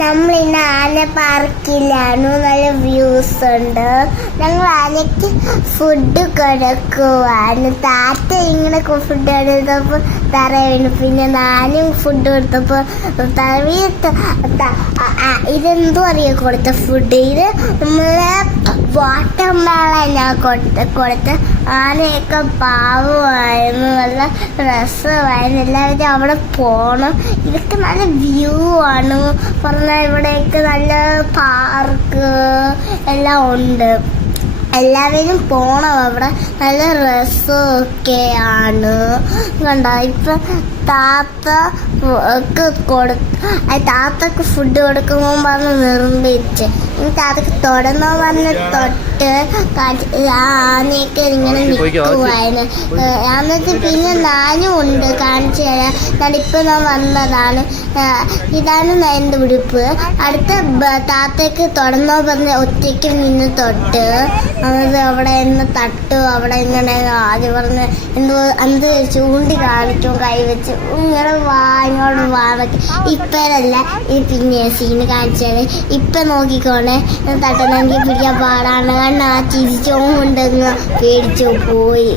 നമ്മൾ ഇന്ന് ആന പാർക്കിലാണ്. നല്ല വ്യൂസ് ഉണ്ട്. ഞങ്ങൾ ആനയ്ക്ക് ഫുഡ് കൊടുക്കുവാണ്. താത്ത ഇങ്ങനെ ഫുഡ് എടുത്തപ്പോൾ തറ വീണു. പിന്നെ ഞാനും ഫുഡ് കൊടുത്തപ്പോൾ ഇതെന്തോ അറിയാം കൊടുത്ത ഫുഡ്. ഇത് നമ്മളെ വാട്ടർമെലനാ കൊടുത്ത. ആനയൊക്കെ പാവമായിരുന്നു, നല്ല രസമായിരുന്നു. എല്ലാവരും അവിടെ പോകണം. ഇതൊക്കെ നല്ല വ്യൂ ആണ്. പറഞ്ഞാൽ ഇവിടെയൊക്കെ നല്ല പാർക്ക് എല്ലാം ഉണ്ട്. എല്ലാവരും പോണം അവിടെ. നല്ല രസമൊക്കെയാണ്. കണ്ടോ ഇപ്പം താത്ത താത്തക്ക് ഫുഡ് കൊടുക്കുമ്പോൾ പറഞ്ഞ് നിർമ്മിച്ച് താത്തക്ക് തൊടന്നോ പറഞ്ഞ് തൊട്ട് ആനയൊക്കെ ഇങ്ങനെ നിൽക്കുവായിരുന്നു. എന്നിട്ട് പിന്നെ ഞാനും ഉണ്ട് കാണിച്ചു തരാം. ഞാൻ വന്നതാണ്. ഇതാണ് എൻ്റെ ഉടുപ്പ്. അടുത്ത താത്തക്ക് തൊടന്നോ പറഞ്ഞ് ഒറ്റയ്ക്ക് നിന്ന് തൊട്ട് അത് അവിടെ നിന്ന് തട്ടു. അവിടെ ഇങ്ങനെ ആദ്യം പറഞ്ഞ് എന്ത് ചൂണ്ടി കാണിക്കും കൈ വെച്ച് ഇങ്ങനെ ഇങ്ങോട്ട് വാന്നൊക്കെ. ഇപ്പഴല്ല, ഇത് പിന്നെ സീന് കാണിച്ചാല്. ഇപ്പം നോക്കിക്കോണേ, തട്ടണമെങ്കിൽ പിടിക്കാൻ പാടാണ്. കാരണം ആ ചിരിച്ചോണ്ടെന്ന് പേടിച്ചു പോയി.